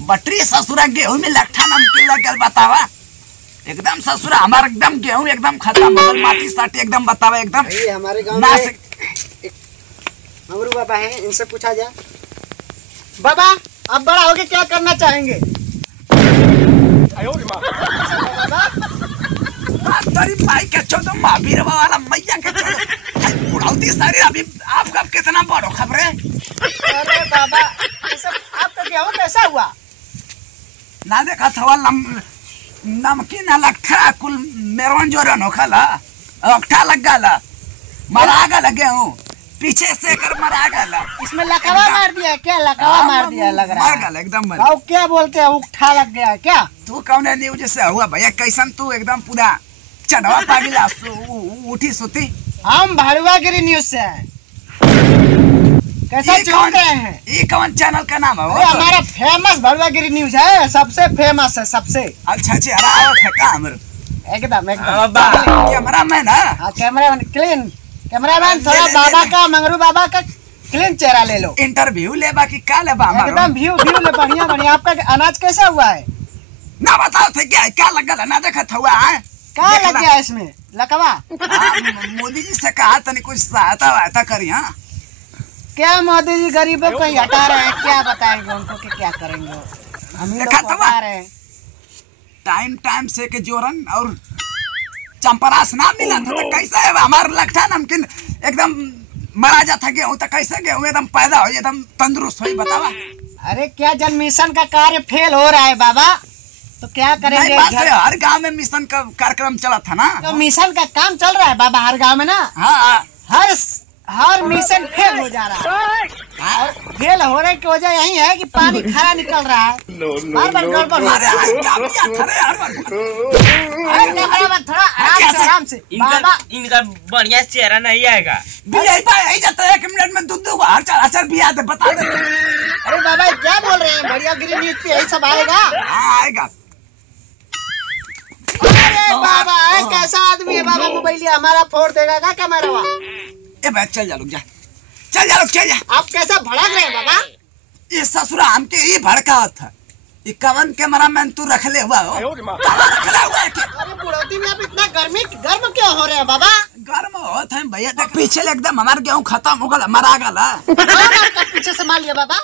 Buttery ससुरा गेहूं में लट्ठा नमकीन लगल बतावा। एकदम ससुरा हमारा एकदम गेहूं एकदम खत्म हो गल, माटी साटी एकदम बतावा एकदम। ये हमारे गांव में मंगरू बाबा हैं, इनसे पूछा जाए। बाबा आप बड़ा होके क्या करना चाहेंगे? तेरी माई के चोदो महावीर वाला मैया के चोदो बुढ़ाउती सारी। अभी आपका कितना बड़ो खबर है? अरे बाबा ये सब आपका गेहूं कैसा हुआ? ना देखा था नमकीन लट्ठा कुल मेरवन जोरन होखला अखठा लग गला मरा गल गेहूं पीछे से कर मरा गल। इसमें लकवा मार दिया क्या? लकवा मार दिया लग रहा है। मर गल एकदम मर। और क्या बोलते हैं उठा लग गया क्या? तू कौन न्यूज से हुआ भैया? कैसन तू एकदम पूरा चढ़वा पागिला उठी सुती। हम भाड़ुआगिरी न्यूज से हैं। कैसा चल रहे हैं? ये कौन चैनल का नाम है? हमारा फेमस भाड़ुआगिरी न्यूज है, सबसे फेमस है सबसे। अच्छा चेहरा है का हमर एकदम कैमरा मैन है। हाँ कैमरा मैन क्लीन कैमरामैन। थोड़ा बाबा का मंगरू बाबा का क्लीन चेहरा ले लो। इंटरव्यू ले बाकी का ले बा एकदम व्यू ले बढ़िया बढ़िया। आपका अनाज कैसा हुआ है? ना बताओ थे क्या लगा ना देखा हुआ है? क्या लग गया इसमें लकवा? मोदी जी से कहा तनी कुछ सहायता वायता करी। हाँ क्या मोदी जी गरीबों को हटा रहे हैं? क्या बताएंगे उनको कि क्या करेंगे? हम लोग बता रहे हैं टाइम से के जोरन और चंपरास ना मिला था तो कैसे है हमारा लट्ठा नमकीन एकदम मरा जाता गेहूं तो कैसे गेहूं एकदम पैदा हो एकदम तंदुरुस्त हो बतावा। अरे क्या जन मिशन का कार्य फेल हो रहा है बाबा, तो क्या करेंगे? हर गांव में मिशन का कार्यक्रम चला था ना। तो मिशन का काम चल रहा है बाबा हर गांव में ना। हाँ हर मिशन फेल हो जा रहा है। और फेल होने की वजह यही है कि पानी खरा निकल रहा है। बार गड़बड़। थोड़ा आराम से बाबा। इनका बढ़िया चेहरा नहीं आएगा। एक मिनट में दूध अचार भी आते बता दे। अरे बाबा क्या बोल रहे हैं? बढ़िया गिरी न्यूज पे यही सब आएगा। आएगा। अरे बाबा कैसा आदमी है बाबा? मोबाइल हमारा फोड़ देगा क्या कैमरा? ए भाई चल जा लोग चल जा। आप कैसा भड़क रहे हैं बाबा? ये ससुरा हमके ही भड़का था। ये कवन कैमरा मैन तू रख ले हुआ हो? रखला हुआ है क्या? अरे बुढ़ौती में आप इतना गर्म क्यों हो रहे हैं बाबा? गर्म होता है भैया। देख पीछे एकदम हमारे गेहूं खत्म हो गया मरा गला। आपका पीछे से मार लिया बाबा।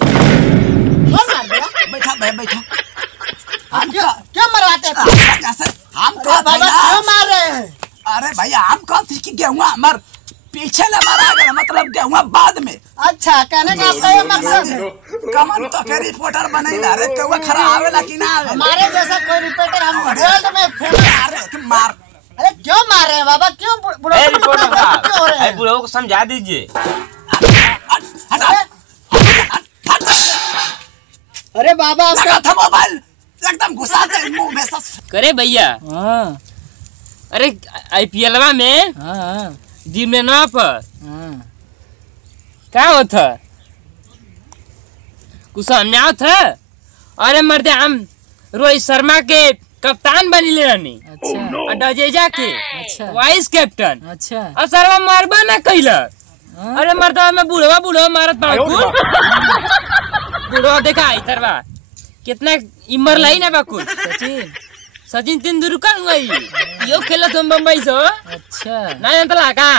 कौन मार दिया? बैठा बैठा। हम क्यों मरवाते हैं? हम बाबा क्यों मार रहे हैं? अरे भैया हम कहते कि गेहूं हमार पीछे ले मरा गया मतलब गेहूं बाद में। अच्छा कहने का आपका ये मकसद है? कमन तो के रिपोर्टर बने ना रे केहू खरा आवेला कि ना आवेला? हमारे जैसा कोई रिपोर्टर हम वर्ल्ड में फेमस। मार। अरे क्यों मार रहे हैं बाबा? क्यों क्यों हो रहे हैं? बुढ़ो को समझा दीजिए। अरे बाबा लगा था मोबाइल एकदम घुसा दे मुंह में। करे भैया अरे आईपीएलवा में जिम्मेना पर क्या होता कुछ अन्याय था। अरे मर्दे हम रोहित शर्मा के कप्तान बनी ले रानी। अच्छा। और डजेजा के वाइस कैप्टन। अच्छा। और शर्मा मारबा ना कैला। अरे मर्दा में बुढ़वा मारत बाकुल। बुढ़वा देखा इधर बा कितना इमर लाई ना बाकुल। सचिन तेंदुलकर हुई यो खेला तुम बम्बई से। अच्छा ना जानता का?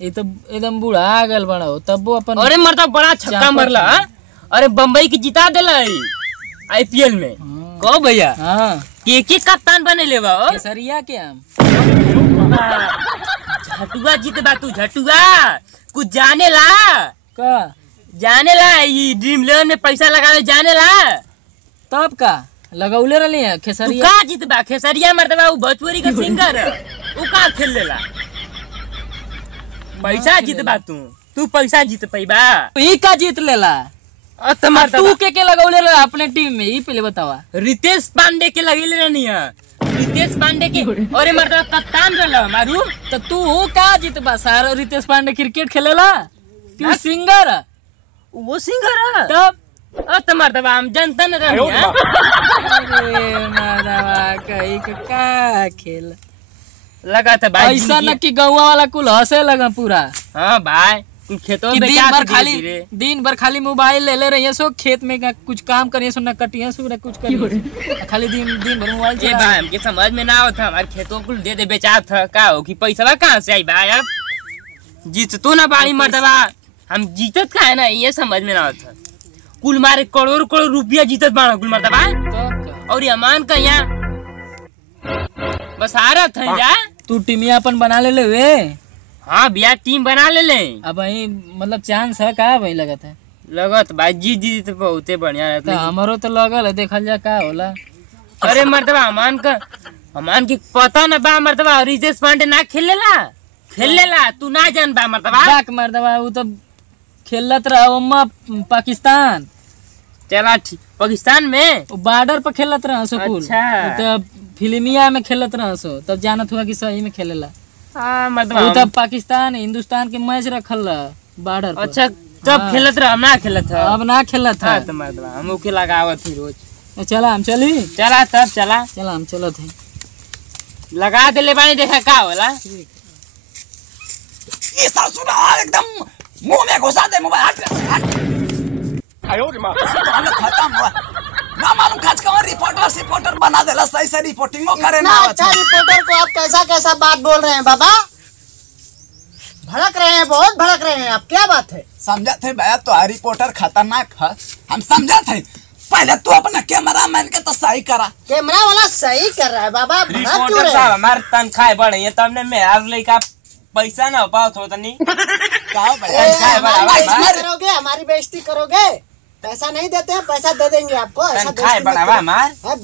ये तो एकदम बूढ़ा आ गल बड़ा हो तब वो अपन। अरे मरता बड़ा छक्का मरला। अरे बम्बई की जिता देला आईपीएल में। कहो भैया के कप्तान बने ले बा केसरिया के हम झटुआ जीत बा। तू झटुआ कुछ जाने ला का? जाने ला ये ड्रीम 11 में पैसा लगावे जाने ला तब का लगौले रही है खेसरिया। का जीत बा? खेसरिया मरतबा वो भोजपुरी का सिंगर वो का खेल लेला। पैसा जीत बा तू पैसा जीत पैबा। ई का जीत लेला? तू के लगौले रहा अपने टीम में? ई पहले बतावा। रितेश पांडे के लगेले रहनी है। रितेश पांडे के अरे मर्दा कप्तान रहला मारू। तो तू का जीत बा? सारा रितेश पांडे क्रिकेट खेलेला कि सिंगर? वो सिंगर है तब मर्दबा हम जनता न रहनी है। अरे मर्दबा कहीं का खेल लगा था भाई। ऐसा न कि गौवा वाला कुल हंसे लगा पूरा। हाँ भाई कुल खेतों कि में दिन भर खाली मोबाइल ले रही है सो खेत में कुछ काम करिए सो ना कटिए सो ना कुछ करिए खाली दिन भर मोबाइल ये भाई हमके समझ में ना आवत हमारे खेतों को दे दे बेचा था का हो कि पैसा कहाँ से आई भाई अब जीत तो ना बाड़ी मर्दबा हम जीतत का है ना ये समझ में ना आवत कुल मारे करोड़ रुपया जीतत बाड़ा कुल मर्दबा तो और अमान का यहाँ बस आ रहा था जा तू टीमिया अपन बना ले वे हाँ भैया टीम बना ले अब वही मतलब चांस है का वही लगत है लगत भाई जीत तो बहुते बढ़िया रहता तो हमारो तो लगल है देखल जा का होला अरे मर्दबा अमान की पता ना बा मर्दबा रितेश पांडे ना खेलेला तू ना जान बा मर्दबा बाक मर्दबा वो तो खेलत रहा पाकिस्तान चला ठीक पाकिस्तान में बॉर्डर पर खेलत रहा सो कुल अच्छा। तो फिल्मिया में खेलत रहा सो तब जानत हुआ कि सही में खेलेला हाँ वो मर्दबा तब पाकिस्तान हिंदुस्तान के मैच रखल रहा बॉर्डर पर अच्छा तब खेलत रहा हम ना खेलत था अब ना खेलत था हाँ तो मर्दबा हम ओके लगावत थी रोज चला हम चली चला तब चला हम चलत है लगा दे ले बानी देखा का होला ये ससुरा एकदम मुंह में घुसा दे मोबाइल हट खत्म हुआ ना मालूम खास कौन रिपोर्टर बना देला सही से रिपोर्टिंगो करे ना अच्छा रिपोर्टर को आप कैसा बात बोल रहे हैं बाबा भड़क रहे हैं बहुत भड़क रहे हैं आप क्या बात है समझा थे भैया तो रिपोर्टर खतरनाक है हम समझा थे पहले तू अपना कैमरा मैन के तो सही करा कैमरा वाला सही कर रहा है बाबा भड़क क्यों रिपोर्टर रहे साहब हमारे तनख्वाह बढ़ है तब ने मैं आज लेका पैसा ना हो पाओ तो नहीं कहो करोगे हमारी बेइज्जती करोगे पैसा नहीं देते हैं पैसा दे देंगे आपको ऐसा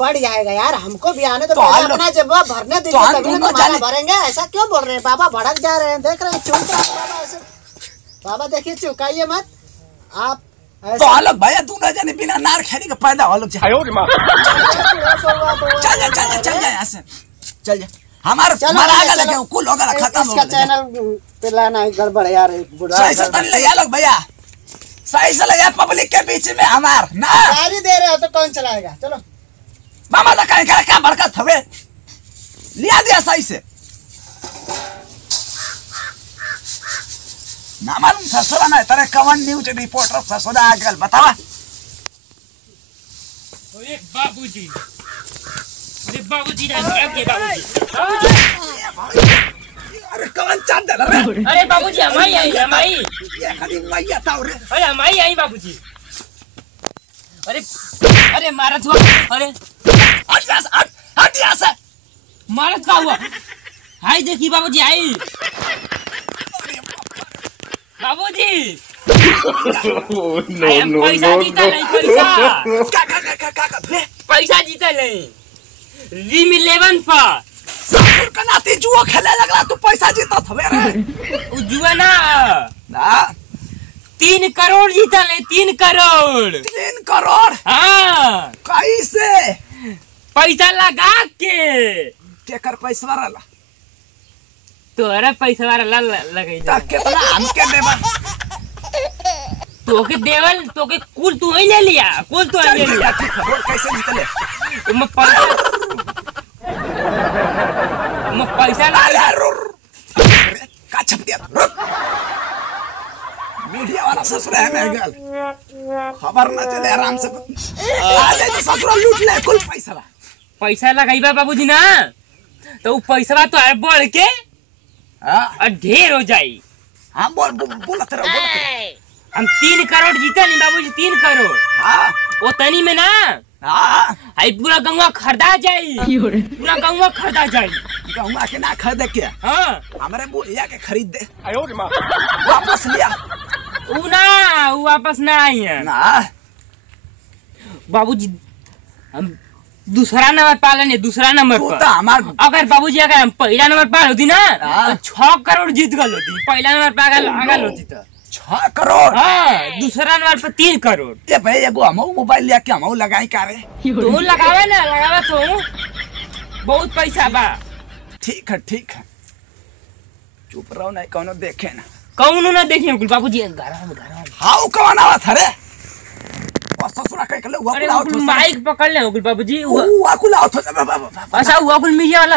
बढ़ जाएगा यार हमको भी आने तो पहले अपना जब भरने दीजिए तभी तो हमारा भरेंगे ऐसा क्यों बोल रहे हैं बाबा भड़क जा रहे हैं देख रहे हैं चुप रहे बाबा ऐसे बाबा देखिए चुकाइए मत आप तो आलोक भैया तू न जाने बिना नार खेली का पैदा आलोक चल जा यहाँ से चल जा हमारा लगे कुल होगा खत्म इसका चैनल पे लाना गड़बड़ यार सही से तन ले आलोक भैया सही से ले पब्लिक के बीच में हमार ना गाड़ी दे रहे हो तो कौन चलाएगा चलो मामा तो कहीं क्या बरकत हवे लिया दिया सही से ना मालूम ससुरा ना तेरे कवन न्यूज रिपोर्टर ससुरा आगल बतावा बाबूजी अरे कवन चांद रे अरे बाबूजी हमारी आई ये खाली मैया ताऊ रे अरे हमारी आई बाबूजी अरे मारत हुआ अरे हट यहाँ से मारत का हुआ हाय देखी बाबूजी आई बाबूजी पैसा जीता नहीं पैसा जीता नहीं रिम 11 पर ससुर का नाती जुआ खेले लगला तू पैसा जीता थवे रे जुआ ना 3 करोड़ जीता नहीं 3 करोड़ 3 करोड़ हाँ कैसे पैसा लगा के केकर पैसा वाला तोरा पैसा वाला लगे कितना हमके देबा तोके देवल तोके कुल तू ही ले लिया कुल तू ही ले लिया कैसे निकले मैं पैसा का छप दिया मीडिया वाला ससुर है मेगल खबर न चले आराम से आ जाए तो ससुर लूट ले कुल पैसा लगाइबा बाबूजी ना तो पैसा तो है बढ़ के ढेर हो जाई हाँ बोलते रहो हम 3 करोड़ जीते नहीं बाबूजी 3 करोड़ हाँ वो तनी में ना आई पूरा गंगा खरीदा जाई पूरा गंगा खरीदा जाई गंगा के ना खरीदे के हाँ हमारे बुढ़िया के खरीद दे वापस लिया वो वापस ना आई है ना बाबूजी हम दूसरा नंबर पा लेने दूसरा नंबर पर अगर बाबूजी अगर हम पहला नंबर पा होती ना तो 6 करोड़ जीत गल होती पहला नंबर पा गल होती तो 6 करोड़ हाँ दूसरा नंबर पर 3 करोड़ ये भाई एगो हम मोबाइल लिया के हम लगाई कारे तू लगावे ना लगावे तो बहुत पैसा बा ठीक है चुप रहो नहीं कौनो देखे ना कौनो ना देखे कुल बाबूजी घर हाउ कौन आवत हरे ससुरा कह के हुआ कुल आवत माइक पकड़ ले कुल बाबूजी हुआ कुल आवत अच्छा हुआ कुल मीडिया वाला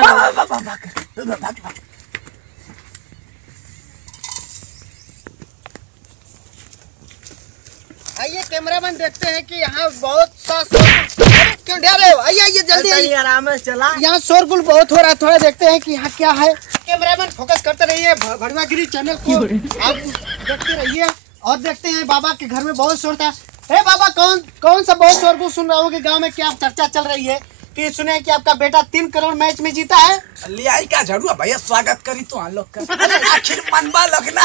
आइए कैमरामैन, देखते हैं कि यहाँ बहुत सा शोरगुल, क्यों ढेर रहे हो? आइए आइए जल्दी आइए, आराम से चला। यहाँ शोरगुल बहुत हो रहा है, थोड़ा देखते हैं कि यहाँ क्या है। कैमरामैन फोकस करते रहिए भड़ुआगिरी चैनल को, आप देखते रहिए। और देखते हैं बाबा के घर में बहुत शोर था। बाबा कौन सा बहुत शोरगुल सुन रहा होगा गाँव में? क्या चर्चा चल रही है कि सुने कि आपका बेटा 3 करोड़ मैच में जीता है? लियाई का झड़ुआ भैया, स्वागत करी तो हम लोग का। आखिर मनबा लगना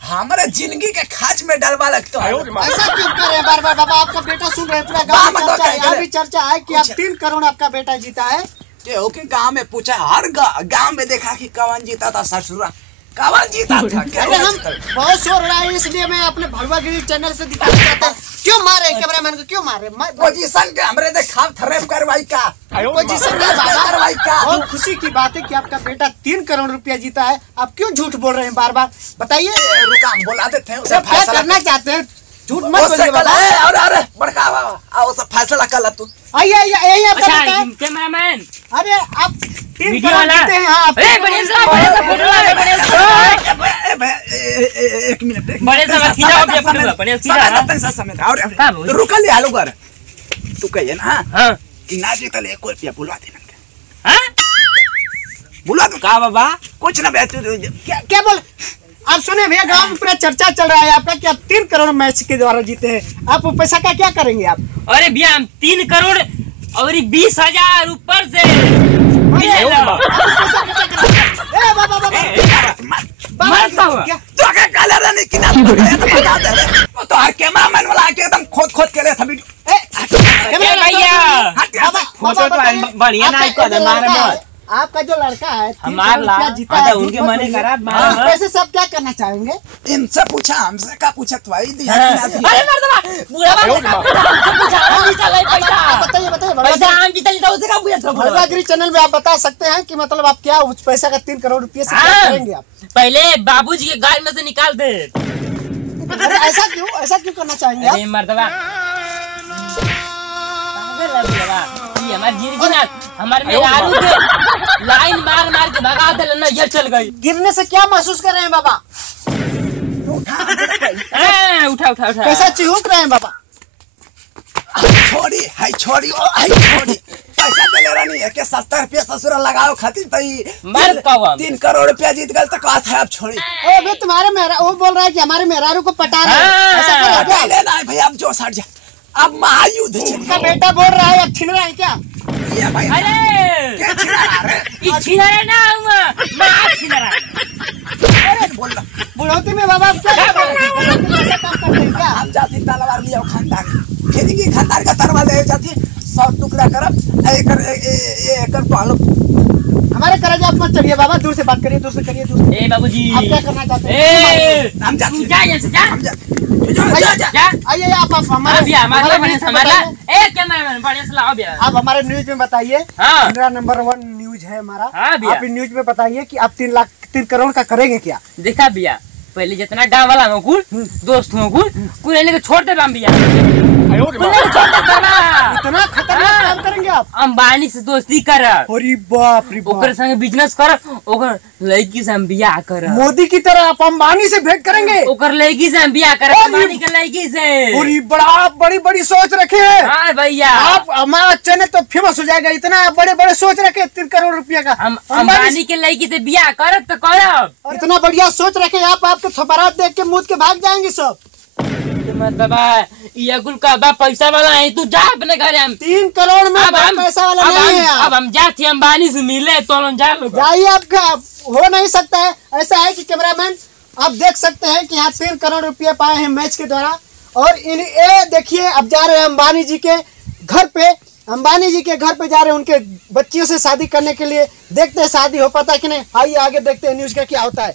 हमारे जिंदगी के खाच में डलवा लगता है। ऐसा क्यों कर रहे हैं बार बार बाबा? आपका बेटा सुन रहे पूरा गाँव में चर्चा है, यहाँ भी चर्चा है कि आप 3 करोड़ आपका बेटा जीता है। ओके, गाँव में पूछा, हर गाँव में देखा कि कौन जीता था, ससुरा कौन जीता था। अरे हम बहुत शोर रहा है, इसलिए मैं अपने भड़ुआगिरी चैनल से दिखाना चाहता हूँ। क्यों मारे कैमरामैन को, क्यों मारे? पोजीशन के हमरे देखा थरेप करवाई का, पोजीशन करवाई का। बहुत खुशी की बात है कि आपका बेटा 3 करोड़ रुपया जीता है। आप क्यों झूठ बोल रहे हैं बार बार? बताइए। रुका, हम बुला देते हैं, उसे क्या करना चाहते हैं? झूठ मत बोलिए बाबा। अरे बड़का आओ, सब फैसला कर तू। आइए आइए आपका कैमरामैन। अरे आप 3 वीडियो करोड़ वाला जीते हैं। हाँ, बढ़िया सा फोटो वाला, बढ़िया सा। एक मिनट, बड़े सा खींचा हो फोटो, बढ़िया खींचा। समय और रुका ले आलू कर। तू कहिए ना हां कि ना जीतल 1 रुपया बुलवा देना। हां बुला दो का बाबा? कुछ ना बेहतर क्या बोल? आप सुने भैया, गांव में पूरा चर्चा चल रहा है आपका कि आप 3 करोड़ मैच के द्वारा जीते हैं। आप वो पैसा का क्या करेंगे आप? अरे भैया, हम 3 करोड़ और 20,000 ऊपर से तो कैमरामैन वाला आके एकदम खोद के ले था वीडियो। भैया बढ़िया ना आपका आपका जो लड़का है हमारा जीता है, उनके मने करा पैसे सब क्या करना चाहेंगे? इनसे पूछा, हमसे का पूछा तो भाई दिया। अरे मर्दवा बुरा बताइए भड़ुआगिरी चैनल में आप बता सकते हैं कि मतलब आप क्या उस पैसा का 3 करोड़ रुपये से क्या करेंगे आप? पहले बाबूजी के गाय में से निकाल दे। ऐसा क्यों करना चाहेंगे आप? मर्दवा हमारे मेहरारू के लाइन मार मार के भगा दे ना, ये चल गई। गिरने से क्या महसूस कर रहे हैं बाबा? उठा उठा उठा। कैसा चिहुक रहे हैं बाबा? छोड़ी पैसा दे रही है के 70 रुपया ससुरा लगाओ खातिर तई 3 करोड़ रुपया जीत गए तो बात है। अब छोड़ी अबे तुम्हारे वो बोल रहा है कि हमारे मेहरारू को पटा रहे हैं। ऐसा कर रहा है ना भैया, अब जो सट जा, अब महायुद्ध का बेटा बोल रहा है, अब छीन रहा है क्या? ये भाई अरे छीना रहा ना, मैं छीना रहा। अरे बोल बुढ़ौती में बाबा क्या कर रहे हैं? क्या हम जाती तलवार लिया खानदान खेती खानदान का तलवार ले जाती 100 टुकड़ा करब एकर पालो। हमारे करेजा आप मत चढ़िए बाबा, दूर से बात करिए, दूर से करिए, दूर से। बाबूजी आप क्या करना चाहते हैं? हम जाते जा हम जाते। आइए आप हमारे आप हमारे न्यूज में बताइए। इंडिया नंबर 1 न्यूज है हमारा। आप इन न्यूज में बताइए कि आप 3 करोड़ का करेंगे क्या? देखा भैया, पहले जितना गाँव वाला हो कुल दोस्त हो कुल लेने के छोड़ दे भैया, इतना खतरनाक काम करेंगे आप? अंबानी से दोस्ती कर, अरे बाप रे बाप, ओकर संगे बिजनेस कर, ओकर लड़की से हम बियाह कर। मोदी की तरह आप अंबानी से भेंट करेंगे? ओकर लड़की से हम बियाह कर, अंबानी के लड़की से। अरे बड़ी बड़ी सोच रखे हैं। हाँ भैया, आप हमारा चैनल तो फेमस हो जाएगा। इतना बड़े सोच रखे 3 करोड़ रुपया का। हम अंबानी के लड़की से बियाह करब तो करब। इतना बढ़िया सोच रखे आप, आपके थोपड़ा देख के मुँह के भाग जाएंगे सब। मतलब ये कुल का पैसा वाला है, तू जा अपने घर। हम 3 करोड़ में पैसा वाला नहीं है। अब हम जाते अंबानी से मिले तो जाइए। आपका हो नहीं सकता है। ऐसा है कि कैमरामैन आप देख सकते हैं कि यहाँ 3 करोड़ रुपया पाए हैं मैच के द्वारा। और ये देखिए, अब जा रहे हैं अंबानी जी के घर पे। अंबानी जी के घर पे जा रहे हैं उनके बच्चियों से शादी करने के लिए। देखते हैं शादी हो पाता है कि नहीं। आइए आगे देखते हैं न्यूज का क्या होता है।